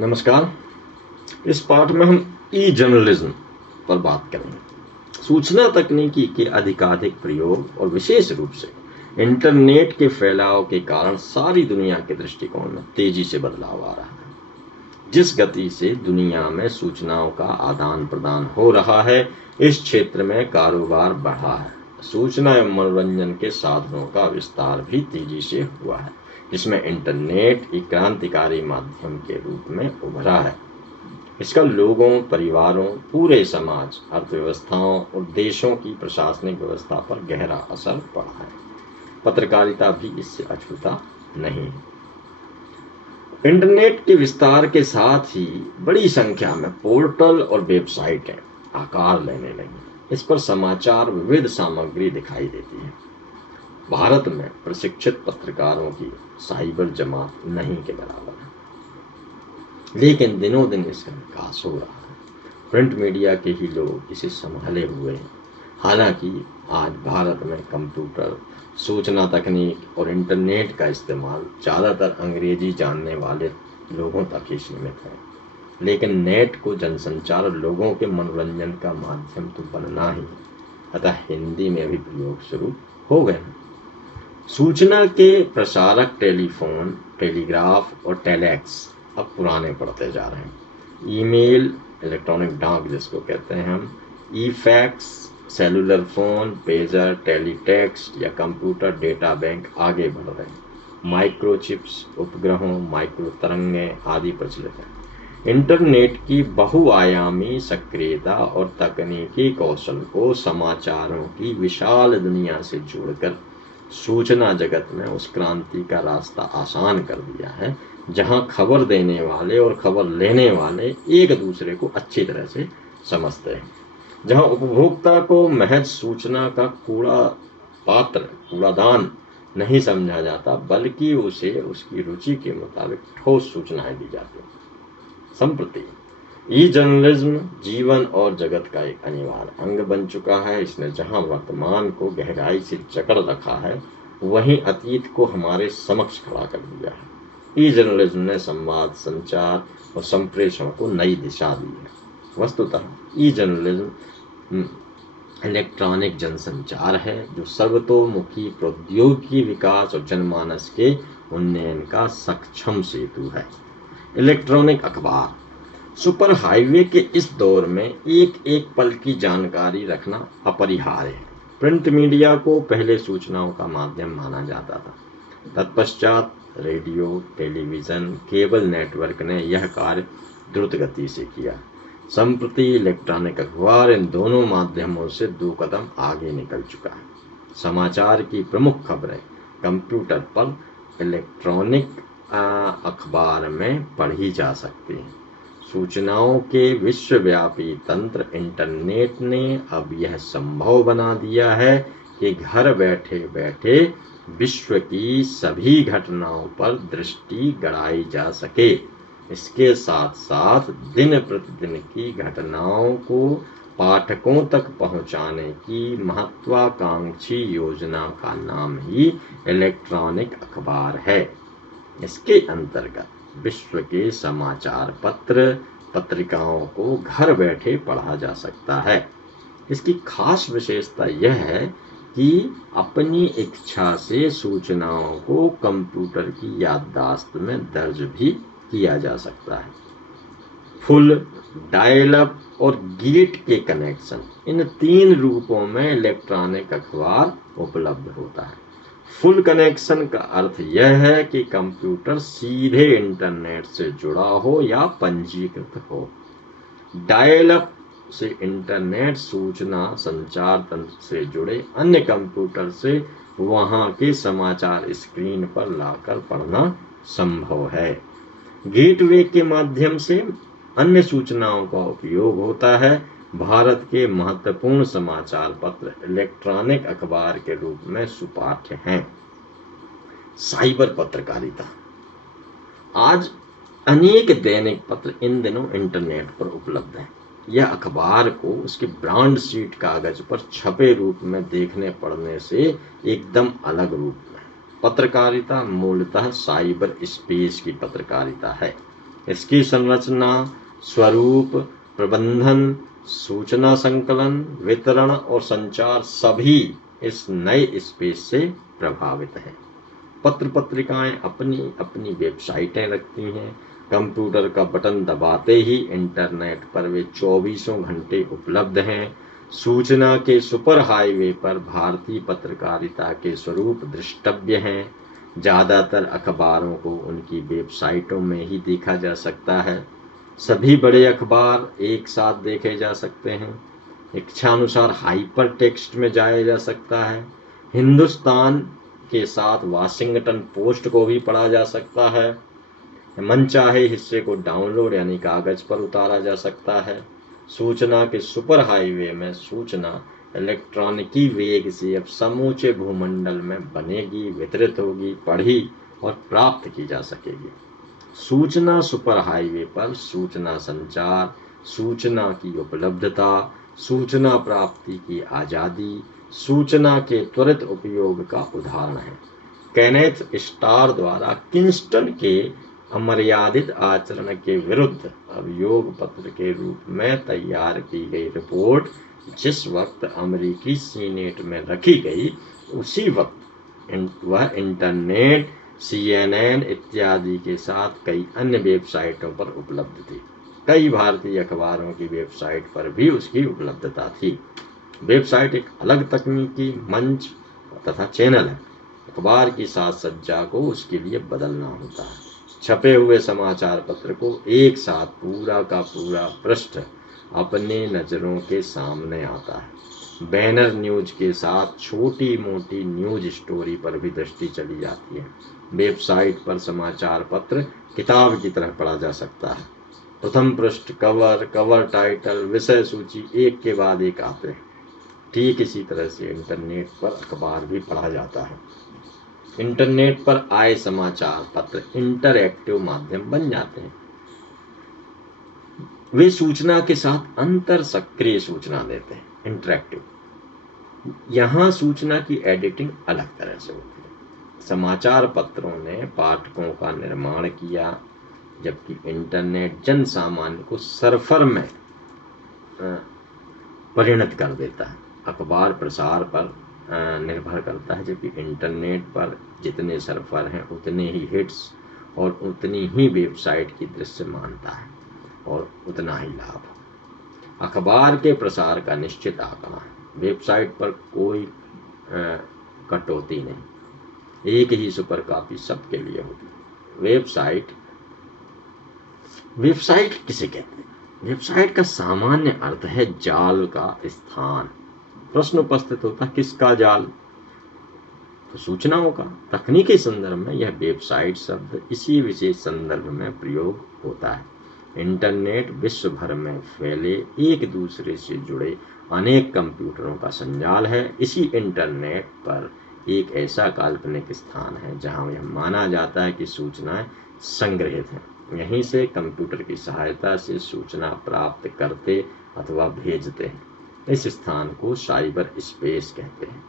नमस्कार। इस पाठ में हम ई जर्नलिज्म पर बात करेंगे। सूचना तकनीकी के अधिकाधिक प्रयोग और विशेष रूप से इंटरनेट के फैलाव के कारण सारी दुनिया के दृष्टिकोण में तेजी से बदलाव आ रहा है। जिस गति से दुनिया में सूचनाओं का आदान प्रदान हो रहा है, इस क्षेत्र में कारोबार बढ़ा है। सूचना एवं मनोरंजन के साधनों का विस्तार भी तेजी से हुआ है, जिसमें इंटरनेट एक क्रांतिकारी माध्यम के रूप में उभरा है। इसका लोगों, परिवारों, पूरे समाज, अर्थव्यवस्थाओं और देशों की प्रशासनिक व्यवस्था पर गहरा असर पड़ा है। पत्रकारिता भी इससे अछूता नहीं है। इंटरनेट के विस्तार के साथ ही बड़ी संख्या में पोर्टल और वेबसाइटें आकार लेने लगी। इस पर समाचार विविध सामग्री दिखाई देती है। भारत में प्रशिक्षित पत्रकारों की साइबर जमात नहीं के बराबर है, लेकिन दिनों दिन इसका विकास हो रहा है। प्रिंट मीडिया के ही लोग इसे संभाले हुए हैं। हालांकि आज भारत में कंप्यूटर, सूचना तकनीक और इंटरनेट का इस्तेमाल ज़्यादातर अंग्रेजी जानने वाले लोगों तक ही सीमित है, लेकिन नेट को जनसंचार, लोगों के मनोरंजन का माध्यम तो बनना ही, अतः हिंदी में भी प्रयोग शुरू हो गए हैं। सूचना के प्रसारक टेलीफोन, टेलीग्राफ और टेलेक्स अब पुराने पड़ते जा रहे हैं। ईमेल, इलेक्ट्रॉनिक डाक जिसको कहते हैं हम, ई फैक्स, सेलुलर फोन, पेजर, टेलीटेक्स्ट या कंप्यूटर डेटा बैंक आगे बढ़ रहे हैं। माइक्रोचिप्स, उपग्रहों, माइक्रो तरंगें आदि प्रचलित हैं। इंटरनेट की बहुआयामी सक्रियता और तकनीकी कौशल को समाचारों की विशाल दुनिया से जोड़कर सूचना जगत में उस क्रांति का रास्ता आसान कर दिया है, जहां खबर देने वाले और खबर लेने वाले एक दूसरे को अच्छी तरह से समझते हैं, जहां उपभोक्ता को महज सूचना का कूड़ादान नहीं समझा जाता, बल्कि उसे उसकी रुचि के मुताबिक ठोस सूचनाएं दी जाती हैं। संप्रति ई जर्नलिज्म जीवन और जगत का एक अनिवार्य अंग बन चुका है। इसने जहां वर्तमान को गहराई से जकड़ रखा है, वहीं अतीत को हमारे समक्ष खड़ा कर दिया है। ई जर्नलिज्म ने संवाद, संचार और संप्रेषण को नई दिशा दी है। वस्तुतः ई जर्नलिज्म इलेक्ट्रॉनिक जनसंचार है, जो सर्वतोमुखी प्रौद्योगिकी विकास और जनमानस के उन्नयन का सक्षम सेतु है। इलेक्ट्रॉनिक अखबार सुपर हाईवे के इस दौर में एक एक पल की जानकारी रखना अपरिहार्य है। प्रिंट मीडिया को पहले सूचनाओं का माध्यम माना जाता था। तत्पश्चात रेडियो, टेलीविज़न, केबल नेटवर्क ने यह कार्य द्रुत गति से किया। संप्रति इलेक्ट्रॉनिक अखबार इन दोनों माध्यमों से 2 कदम आगे निकल चुका है। समाचार की प्रमुख खबरें कंप्यूटर पर इलेक्ट्रॉनिक अखबार में पढ़ी जा सकती हैं। सूचनाओं के विश्वव्यापी तंत्र इंटरनेट ने अब यह संभव बना दिया है कि घर बैठे बैठे विश्व की सभी घटनाओं पर दृष्टि गड़ाई जा सके। इसके साथ साथ दिन प्रतिदिन की घटनाओं को पाठकों तक पहुंचाने की महत्वाकांक्षी योजना का नाम ही इलेक्ट्रॉनिक अखबार है। इसके अंतर्गत विश्व के समाचार पत्र, पत्रिकाओं को घर बैठे पढ़ा जा सकता है। इसकी खास विशेषता यह है कि अपनी इच्छा से सूचनाओं को कंप्यूटर की याददाश्त में दर्ज भी किया जा सकता है। फुल, डायल अप और गेट के कनेक्शन, इन 3 रूपों में इलेक्ट्रॉनिक अखबार उपलब्ध होता है। फुल कनेक्शन का अर्थ यह है कि कंप्यूटर सीधे इंटरनेट से जुड़ा हो या पंजीकृत हो। डायल अप से इंटरनेट सूचना संचार तंत्र से जुड़े अन्य कंप्यूटर से वहां के समाचार स्क्रीन पर लाकर पढ़ना संभव है। गेटवे के माध्यम से अन्य सूचनाओं का उपयोग होता है। भारत के महत्वपूर्ण समाचार पत्र इलेक्ट्रॉनिक अखबार के रूप में सुपाठ्य हैं। साइबर पत्रकारिता, आज अनेक दैनिक पत्र इन दिनों इंटरनेट पर उपलब्ध हैं। यह अखबार को उसके ब्रांड शीट कागज पर छपे रूप में देखने पढ़ने से एकदम अलग रूप में। पत्रकारिता मूलतः साइबर स्पेस की पत्रकारिता है। इसकी संरचना, स्वरूप, प्रबंधन, सूचना संकलन, वितरण और संचार सभी इस नए स्पेस से प्रभावित है। पत्र पत्रिकाएं अपनी अपनी वेबसाइटें रखती हैं। कंप्यूटर का बटन दबाते ही इंटरनेट पर वे 24 घंटे उपलब्ध हैं। सूचना के सुपर हाईवे पर भारतीय पत्रकारिता के स्वरूप दृष्टव्य हैं। ज़्यादातर अखबारों को उनकी वेबसाइटों में ही देखा जा सकता है। सभी बड़े अखबार एक साथ देखे जा सकते हैं। इच्छानुसार हाइपर टेक्स्ट में जाया जा सकता है। हिंदुस्तान के साथ वाशिंगटन पोस्ट को भी पढ़ा जा सकता है। मनचाहे हिस्से को डाउनलोड यानी कागज पर उतारा जा सकता है। सूचना के सुपर हाईवे में सूचना इलेक्ट्रॉनिकी वेग से अब समूचे भूमंडल में बनेगी, वितरित होगी, पढ़ी और प्राप्त की जा सकेगी। सूचना सुपर हाईवे पर सूचना संचार, सूचना की उपलब्धता, सूचना प्राप्ति की आज़ादी, सूचना के त्वरित उपयोग का उदाहरण है। केनेथ स्टार द्वारा किंस्टन के अमर्यादित आचरण के विरुद्ध अभियोग पत्र के रूप में तैयार की गई रिपोर्ट जिस वक्त अमेरिकी सीनेट में रखी गई, उसी वक्त वह इंटरनेट, CNN इत्यादि के साथ कई अन्य वेबसाइटों पर उपलब्ध थी। कई भारतीय अखबारों की वेबसाइट पर भी उसकी उपलब्धता थी। वेबसाइट एक अलग तकनीकी मंच तथा चैनल है। अखबार की साज सज्जा को उसके लिए बदलना होता है। छपे हुए समाचार पत्र को एक साथ पूरा का पूरा पृष्ठ अपने नज़रों के सामने आता है। बैनर न्यूज के साथ छोटी मोटी न्यूज स्टोरी पर भी दृष्टि चली जाती है। वेबसाइट पर समाचार पत्र किताब की तरह पढ़ा जा सकता है। प्रथम पृष्ठ, कवर टाइटल, विषय सूची एक के बाद एक आते हैं। ठीक इसी तरह से इंटरनेट पर अखबार भी पढ़ा जाता है। इंटरनेट पर आए समाचार पत्र इंटरएक्टिव माध्यम बन जाते हैं। वे सूचना के साथ अंतर सक्रिय सूचना देते हैं, इंटरएक्टिव। यहाँ सूचना की एडिटिंग अलग तरह से होती है। समाचार पत्रों ने पाठकों का निर्माण किया, जबकि इंटरनेट जन सामान्य को सर्फर में परिणत कर देता है। अखबार प्रसार पर निर्भर करता है, जबकि इंटरनेट पर जितने सर्फर हैं उतने ही हिट्स और उतनी ही वेबसाइट की दृश्यमानता है और उतना ही लाभ। अखबार के प्रसार का निश्चित आंकड़ा है। वेबसाइट पर कोई कटौती नहीं, एक ही सुपर कॉपी सबके लिए होती है। वेबसाइट किसे कहते हैं? वेबसाइट का सामान्य अर्थ है जाल का स्थान। प्रश्न उपस्थित होता है, किसका जाल? तो सूचनाओं का। तकनीकी संदर्भ में यह वेबसाइट शब्द इसी विशेष संदर्भ में प्रयोग होता है। इंटरनेट विश्व भर में फैले एक दूसरे से जुड़े अनेक कंप्यूटरों का संजाल है। इसी इंटरनेट पर एक ऐसा काल्पनिक स्थान है जहां यह माना जाता है कि सूचनाएं संग्रहित हैं। यहीं से कंप्यूटर की सहायता से सूचना प्राप्त करते अथवा भेजते हैं। इस स्थान को साइबर स्पेस कहते हैं।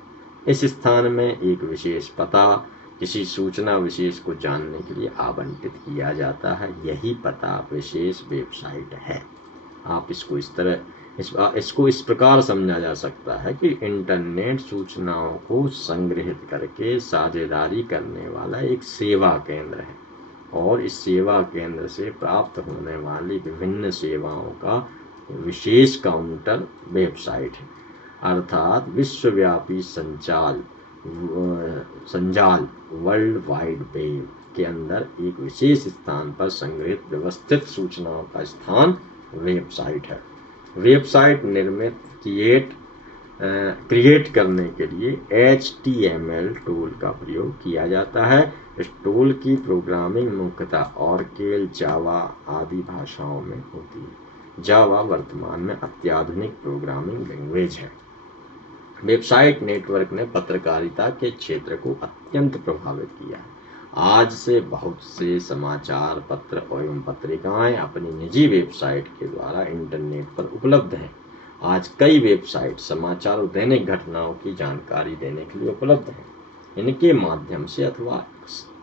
इस स्थान में एक विशेष पता किसी सूचना विशेष को जानने के लिए आवंटित किया जाता है। यही पता विशेष वेबसाइट है। आप इसको इस प्रकार समझा जा सकता है कि इंटरनेट सूचनाओं को संग्रहित करके साझेदारी करने वाला एक सेवा केंद्र है और इस सेवा केंद्र से प्राप्त होने वाली विभिन्न सेवाओं का विशेष काउंटर वेबसाइट है, अर्थात विश्वव्यापी संजाल वर्ल्ड वाइड वेब के अंदर एक विशेष स्थान पर संग्रहित व्यवस्थित सूचनाओं का स्थान वेबसाइट है। वेबसाइट निर्मित क्रिएट करने के लिए HTML टूल का प्रयोग किया जाता है। इस टूल की प्रोग्रामिंग मुख्यतः ऑरकेल, जावा आदि भाषाओं में होती है। जावा वर्तमान में अत्याधुनिक प्रोग्रामिंग लैंग्वेज है। वेबसाइट नेटवर्क ने पत्रकारिता के क्षेत्र को अत्यंत प्रभावित किया है। आज से बहुत से समाचार पत्र एवं पत्रिकाएं अपनी निजी वेबसाइट के द्वारा इंटरनेट पर उपलब्ध हैं। आज कई वेबसाइट समाचार और दैनिक घटनाओं की जानकारी देने के लिए उपलब्ध हैं। इनके माध्यम से अथवा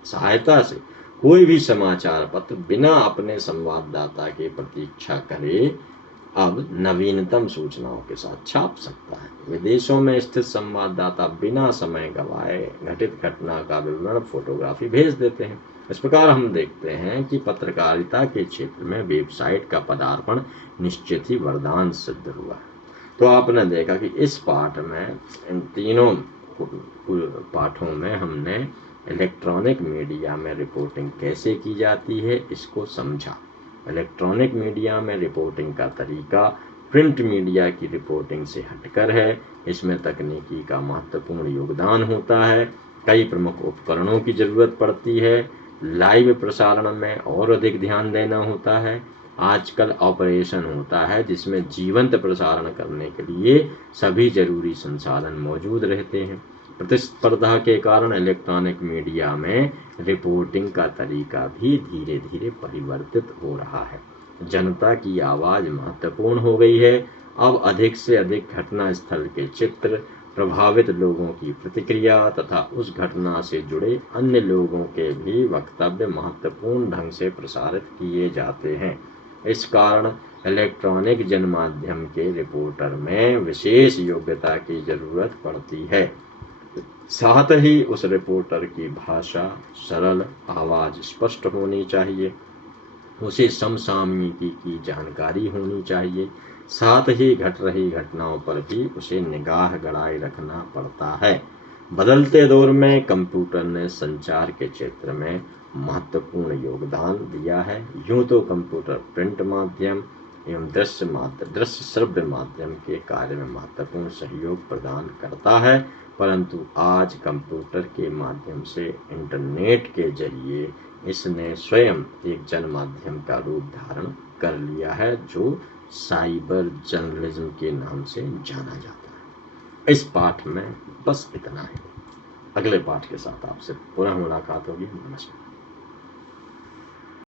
सहायता से कोई भी समाचार पत्र बिना अपने संवाददाता की प्रतीक्षा करे अब नवीनतम सूचनाओं के साथ छाप सकता है। विदेशों में स्थित संवाददाता बिना समय गवाए घटित घटना का विवरण फोटोग्राफी भेज देते हैं। इस प्रकार हम देखते हैं कि पत्रकारिता के क्षेत्र में वेबसाइट का पदार्पण निश्चित ही वरदान सिद्ध हुआ है। तो आपने देखा कि इस पाठ में, इन तीनों पाठों में हमने इलेक्ट्रॉनिक मीडिया में रिपोर्टिंग कैसे की जाती है इसको समझा। इलेक्ट्रॉनिक मीडिया में रिपोर्टिंग का तरीका प्रिंट मीडिया की रिपोर्टिंग से हटकर है। इसमें तकनीकी का महत्वपूर्ण योगदान होता है। कई प्रमुख उपकरणों की जरूरत पड़ती है। लाइव प्रसारण में और अधिक ध्यान देना होता है। आजकल ऑपरेशन होता है जिसमें जीवंत प्रसारण करने के लिए सभी जरूरी संसाधन मौजूद रहते हैं। प्रतिस्पर्धा के कारण इलेक्ट्रॉनिक मीडिया में रिपोर्टिंग का तरीका भी धीरे धीरे परिवर्तित हो रहा है। जनता की आवाज महत्वपूर्ण हो गई है। अब अधिक से अधिक घटना स्थल के चित्र, प्रभावित लोगों की प्रतिक्रिया तथा उस घटना से जुड़े अन्य लोगों के भी वक्तव्य महत्वपूर्ण ढंग से प्रसारित किए जाते हैं। इस कारण इलेक्ट्रॉनिक जनमाध्यम के रिपोर्टर में विशेष योग्यता की जरूरत पड़ती है। साथ ही उस रिपोर्टर की भाषा सरल, आवाज स्पष्ट होनी चाहिए, उसे समसामयिकी की जानकारी होनी चाहिए। साथ ही घट रही घटनाओं पर भी उसे निगाह गड़ाए रखना पड़ता है। बदलते दौर में कंप्यूटर ने संचार के क्षेत्र में महत्वपूर्ण योगदान दिया है। यूं तो कंप्यूटर प्रिंट माध्यम एवं दृश्य श्रव्य माध्यम के कार्य में महत्वपूर्ण सहयोग प्रदान करता है, परंतु आज कंप्यूटर के माध्यम से इंटरनेट के जरिए इसने स्वयं एक जनमाध्यम का रूप धारण कर लिया है, जो साइबर जर्नलिज्म के नाम से जाना जाता है। इस पाठ में बस इतना है। अगले पाठ के साथ आपसे पुनः मुलाकात होगी। नमस्कार।